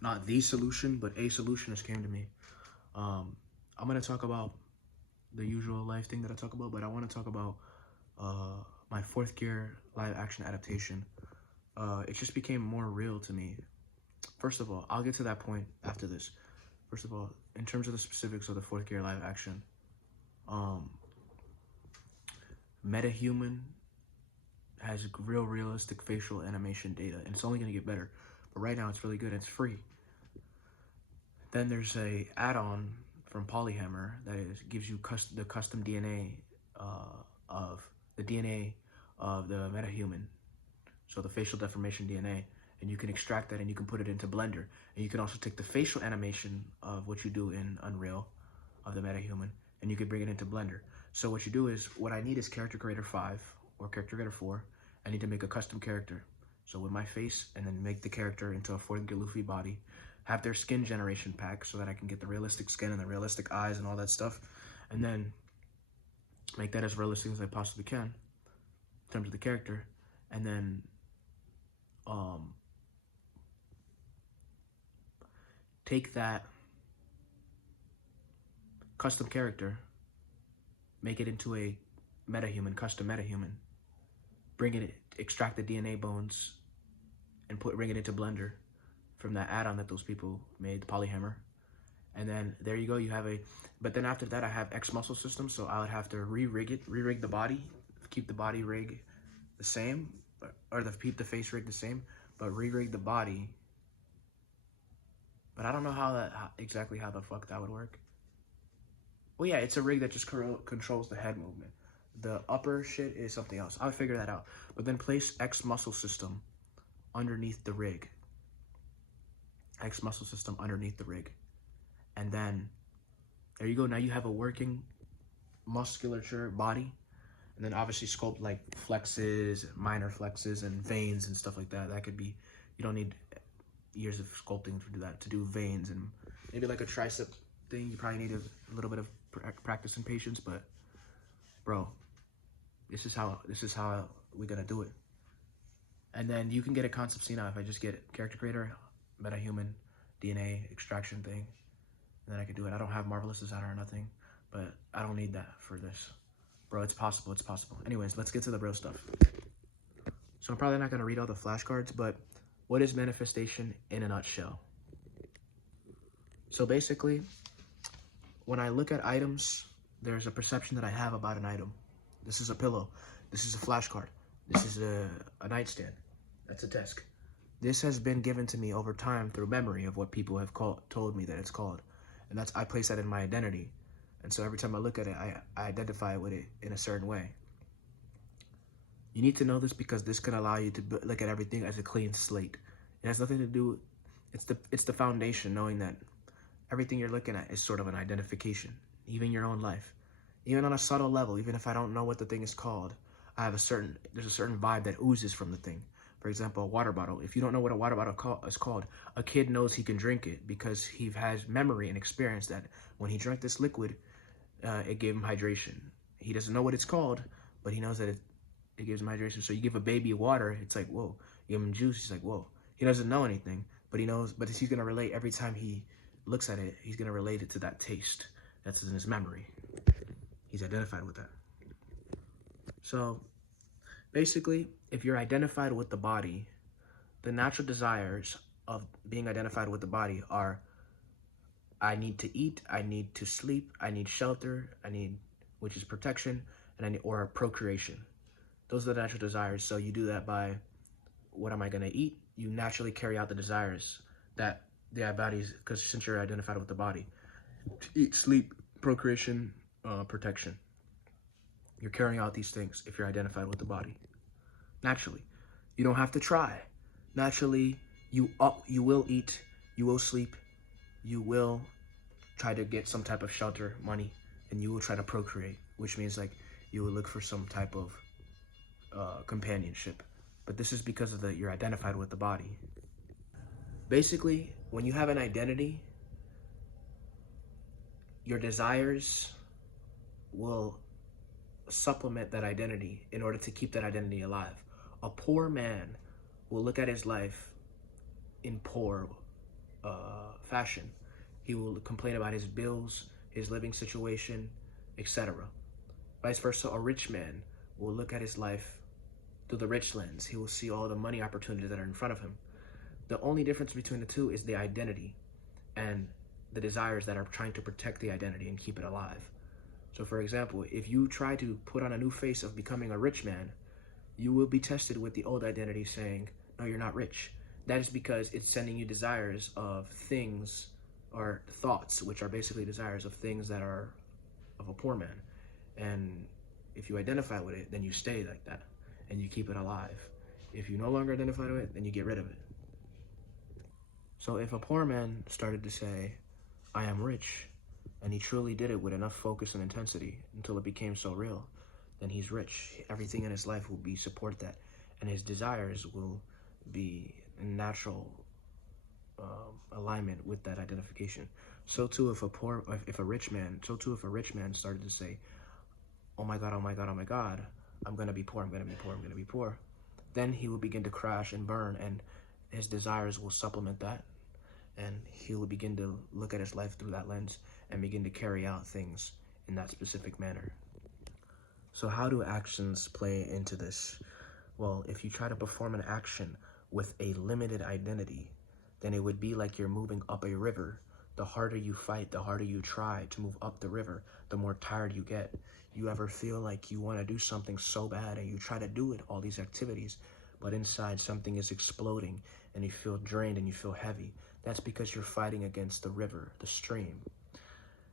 not the solution, but a solution has came to me. I'm gonna talk about the usual life thing that I talk about, but I want to talk about my fourth gear live action adaptation. It just became more real to me. First of all, I'll get to that point after this. First of all, in terms of the specifics of the fourth gear live action, um, MetaHuman has real realistic facial animation data, and it's only going to get better. But right now, it's really good. And it's free. Then there's a add-on from Polyhammer that gives you the custom DNA of the DNA of the MetaHuman, so the facial deformation DNA, and you can extract that and you can put it into Blender, and you can also take the facial animation of what you do in Unreal of the MetaHuman, and you can bring it into Blender. So what you do is, what I need is Character Creator 5 or Character Creator 4. I need to make a custom character, so with my face, and then make the character into a 4th Luffy body, have their skin generation pack so that I can get the realistic skin and the realistic eyes and all that stuff, and then make that as realistic as I possibly can in terms of the character, and then take that custom character, make it into a MetaHuman, custom MetaHuman, bring it, extract the DNA bones, and bring it into Blender from that add-on that those people made, the Polyhammer. And then there you go, you have but then after that I have X muscle system, so I would have to re-rig the body, keep the body rig the same, or keep the face rig the same, but re-rig the body. But I don't know exactly how the fuck that would work. Well, yeah, it's a rig that just controls the head movement. The upper shit is something else. I'll figure that out. But then place X muscle system underneath the rig. X muscle system underneath the rig. And then there you go. Now you have a working musculature body. And then obviously sculpt like flexes, minor flexes, and veins and stuff like that. That could be, you don't need years of sculpting to do that. To do veins and maybe like a tricep thing, you probably need a little bit of practice and patience. But bro, this is how we're gonna do it. And then you can get a concept scene out if I just get Character Creator, MetaHuman, DNA extraction thing, and then I can do it. I don't have Marvelous Designer or nothing, but I don't need that for this. Bro, it's possible, it's possible. Anyways, let's get to the real stuff. So I'm probably not gonna read all the flashcards, but what is manifestation in a nutshell? So basically, when I look at items, there's a perception that I have about an item. This is a pillow. This is a flashcard. This is a nightstand. That's a desk. This has been given to me over time through memory of what people have told me that it's called. And I place that in my identity. And so every time I look at it, I identify with it in a certain way. You need to know this because this can allow you to look at everything as a clean slate. It has nothing to do, it's the foundation, knowing that everything you're looking at is sort of an identification, even your own life. Even on a subtle level, even if I don't know what the thing is called, there's a certain vibe that oozes from the thing. For example, a water bottle. If you don't know what a water bottle is called, a kid knows he can drink it because he has memory and experience that when he drank this liquid, it gave him hydration. He doesn't know what it's called, but he knows that it gives him hydration. So you give a baby water, it's like, whoa. You give him juice, he's like, whoa. He doesn't know anything, but he knows, but he's gonna relate every time he looks at it, he's gonna relate it to that taste that's in his memory. He's identified with that. So basically, if you're identified with the body, the natural desires of being identified with the body are, I need to eat, I need to sleep, I need shelter, which is protection, and or procreation. Those are the natural desires. So you do that by, what am I gonna eat? You naturally carry out the desires that the bodies, because since you're identified with the body, eat, sleep, procreation, protection. You're carrying out these things if you're identified with the body. Naturally. You don't have to try. Naturally, you will eat, you will sleep, you will try to get some type of shelter, money, and you will try to procreate, which means like you will look for some type of companionship. But this is because of you're identified with the body. Basically, when you have an identity, your desires will supplement that identity in order to keep that identity alive. A poor man will look at his life in poor fashion. He will complain about his bills, his living situation, etc. Vice versa, a rich man will look at his life through the rich lens. He will see all the money opportunities that are in front of him. The only difference between the two is the identity and the desires that are trying to protect the identity and keep it alive. So for example, if you try to put on a new face of becoming a rich man, you will be tested with the old identity saying, no, you're not rich. That is because it's sending you desires of things or thoughts, which are basically desires of things that are of a poor man. And if you identify with it, then you stay like that and you keep it alive. If you no longer identify with it, then you get rid of it. So if a poor man started to say, I am rich, and he truly did it with enough focus and intensity until it became so real, then he's rich. Everything in his life will be support that, and his desires will be in natural alignment with that identification. So too, if a rich man started to say, oh my God, oh my God, oh my God, I'm gonna be poor, I'm gonna be poor, I'm gonna be poor, then he will begin to crash and burn, and his desires will supplement that, and he will begin to look at his life through that lens and begin to carry out things in that specific manner. So how do actions play into this? Well, if you try to perform an action with a limited identity, then it would be like you're moving up a river. The harder you fight, the harder you try to move up the river, the more tired you get. You ever feel like you want to do something so bad and you try to do it, all these activities, but inside something is exploding and you feel drained and you feel heavy? That's because you're fighting against the river, the stream.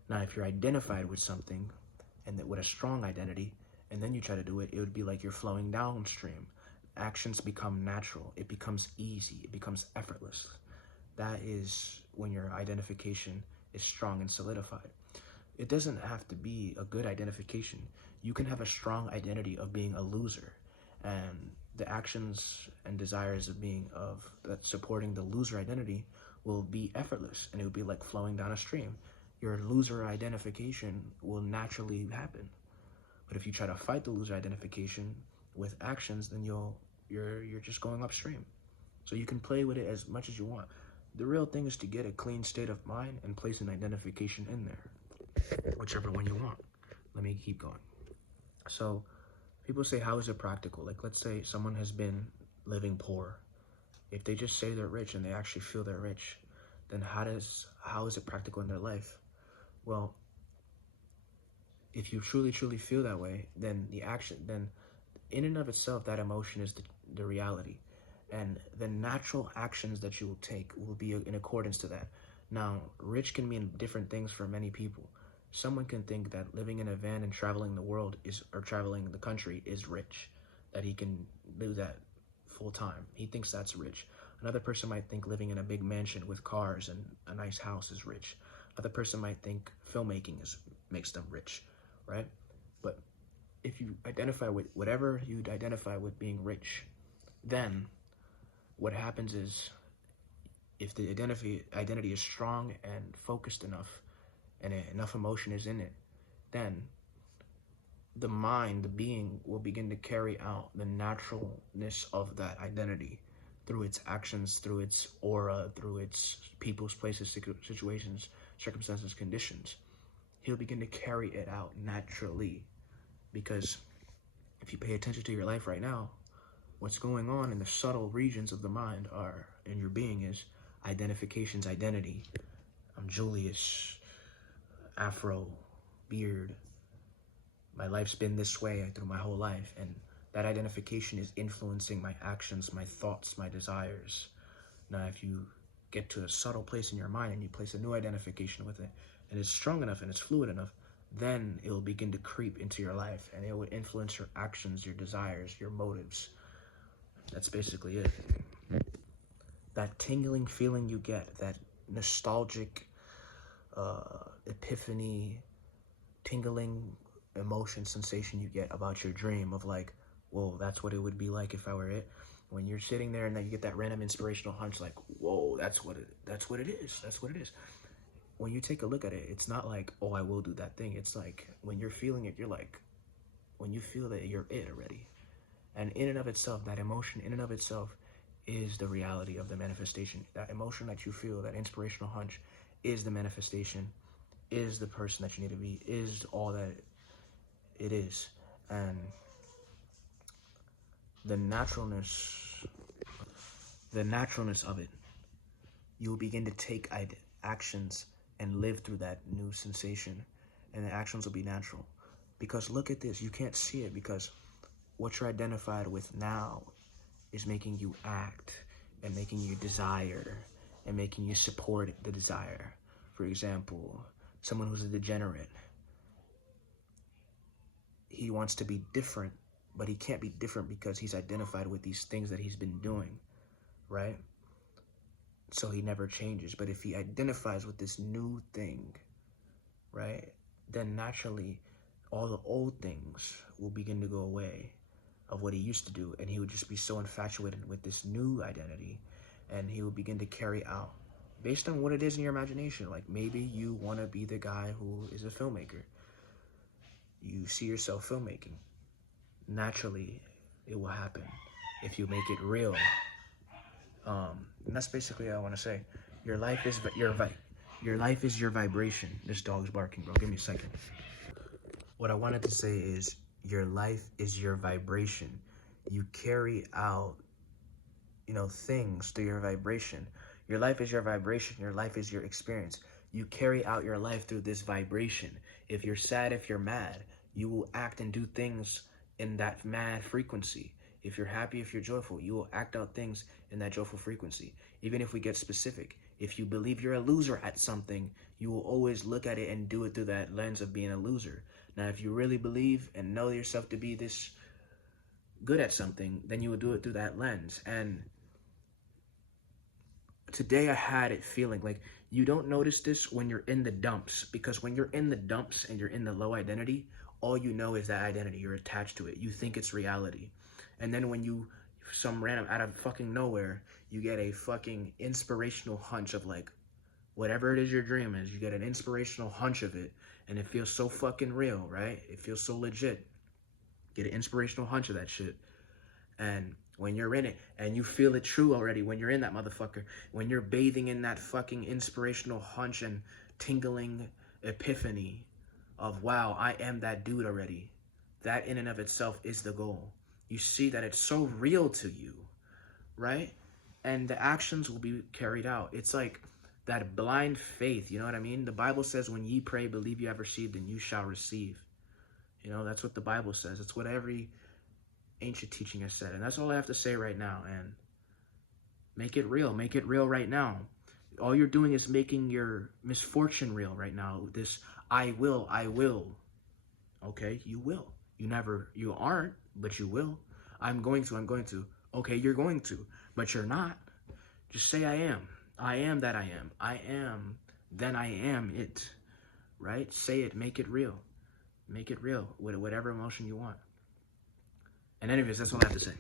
Now, if you're identified with something and that with a strong identity, and then you try to do it, it would be like you're flowing downstream. Actions become natural. It becomes easy. It becomes effortless. That is when your identification is strong and solidified. It doesn't have to be a good identification. You can have a strong identity of being a loser, and the actions and desires of being of that supporting the loser identity will be effortless, and it will be like flowing down a stream. Your loser identification will naturally happen. But if you try to fight the loser identification with actions, then you're just going upstream. So you can play with it as much as you want. The real thing is to get a clean state of mind and place an identification in there, whichever one you want. Let me keep going. So people say, how is it practical? Like, let's say someone has been living poor. If they just say they're rich and they actually feel they're rich, then how is it practical in their life? Well, if you truly feel that way, then then in and of itself, that emotion is the reality. And the natural actions that you will take will be in accordance to that. Now, rich can mean different things for many people. Someone can think that living in a van and traveling the world or traveling the country is rich, that he can do that full time. He thinks that's rich. Another person might think living in a big mansion with cars and a nice house is rich. Another person might think filmmaking makes them rich, right? But if you identify with whatever you'd identify with being rich, then what happens is, if the identity is strong and focused enough and enough emotion is in it, then the mind, the being, will begin to carry out the naturalness of that identity through its actions, through its aura, through its people's, places, situations, circumstances, conditions. He'll begin to carry it out naturally, because if you pay attention to your life right now, what's going on in the subtle regions of the mind are, in your being, is identifications, identity. I'm Julius, Afro, beard. My life's been this way through my whole life, and that identification is influencing my actions, my thoughts, my desires. Now, if you get to a subtle place in your mind and you place a new identification with it, and it's strong enough and it's fluid enough, then it will begin to creep into your life, and it will influence your actions, your desires, your motives. That's basically it. That tingling feeling you get, that nostalgic epiphany, tingling emotion, sensation you get about your dream of like, whoa, that's what it would be like if I were it. When you're sitting there and then you get that random inspirational hunch, like, whoa, that's what it is. When you take a look at it, it's not like, oh, I will do that thing. It's like, when you're feeling it, you're like, when you feel that you're it already. And in and of itself, that emotion in and of itself is the reality of the manifestation. That emotion that you feel, that inspirational hunch, is the manifestation, is the person that you need to be, is all that it is. And the naturalness, the naturalness of it, you will begin to take actions and live through that new sensation, and the actions will be natural. Because look at this, you can't see it because what you're identified with now is making you act and making you desire and making you support the desire. For example, someone who's a degenerate, he wants to be different, but he can't be different because he's identified with these things that he's been doing, right? So he never changes. But if he identifies with this new thing, right, then naturally all the old things will begin to go away of what he used to do, and he would just be so infatuated with this new identity, and he would begin to carry out based on what it is in your imagination. Like maybe you want to be the guy who is a filmmaker. You see yourself filmmaking. Naturally, it will happen if you make it real. And that's basically all I want to say. Your life is your vibration. This dog's barking, bro. Give me a second. What I wanted to say is your life is your vibration. You carry out, things through your vibration. Your life is your vibration. Your life is your experience. You carry out your life through this vibration. If you're sad, if you're mad, you will act and do things in that mad frequency. If you're happy, if you're joyful, you will act out things in that joyful frequency. Even if we get specific, if you believe you're a loser at something, you will always look at it and do it through that lens of being a loser. Now, if you really believe and know yourself to be this good at something, then you will do it through that lens. And today I had it feeling like you don't notice this when you're in the dumps, because when you're in the dumps and you're in the low identity, all you know is that identity. You're attached to it. You think it's reality. And then when you, some random, out of fucking nowhere, you get a fucking inspirational hunch of like, whatever it is your dream is, you get an inspirational hunch of it, and it feels so fucking real, right? It feels so legit. Get an inspirational hunch of that shit. And when you're in it, and you feel it true already, when you're in that motherfucker, when you're bathing in that fucking inspirational hunch and tingling epiphany of, wow, I am that dude already. That in and of itself is the goal. You see that it's so real to you, right? And the actions will be carried out. It's like that blind faith, you know what I mean? The Bible says, when ye pray, believe you have received, and you shall receive. That's what the Bible says. It's what every ancient teaching has said. And that's all I have to say right now. And make it real. Make it real right now. All you're doing is making your misfortune real right now. This, I will. Okay, you will. You aren't, but you will. I'm going to. Okay, you're going to, but you're not. Just say I am. I am that I am. I am, then I am it. Right? Say it. Make it real. Make it real with whatever emotion you want. And anyways, that's all I have to say.